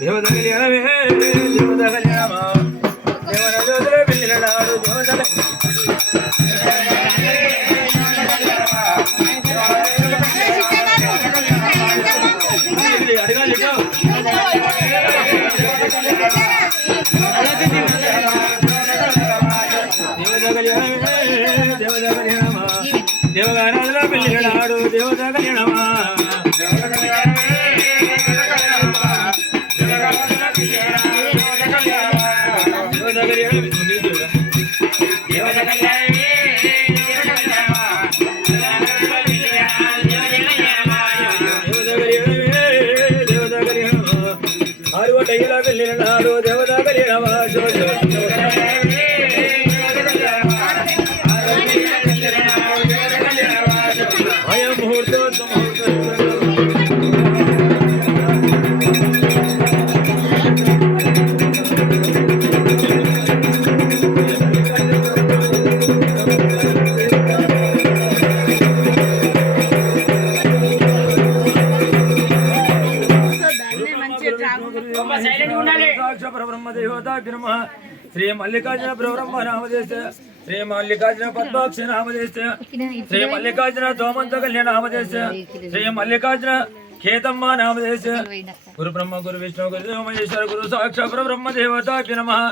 దేవత కళ్యాణమే దేవత కళ్యాణమా దేవన జ్యోతులే వెళ్ళినాడు దేవత అడగాలి దేవత కళ్యాణమా దేవగారాజుల వెళ్ళినాడు దేవత కళ్యాణమా వెళ్ళినాడు దేవత కళ్యాణమా శ్రీ మల్లికార్జున బ్రహ్మ నామదేశ శ్రీ మల్లికార్జున పద్మాక్ష నామదేశ శ్రీ మల్లికార్జున దోమంత కళ్యాణ నామదేశ శ్రీ మల్లికార్జున కేతమ్మ నామదేశ గురు బ్రహ్మ గురు విష్ణు గురు మహేశ్వర గురు సాక్షాత్ బ్రహ్మ దేవతాకి నమః.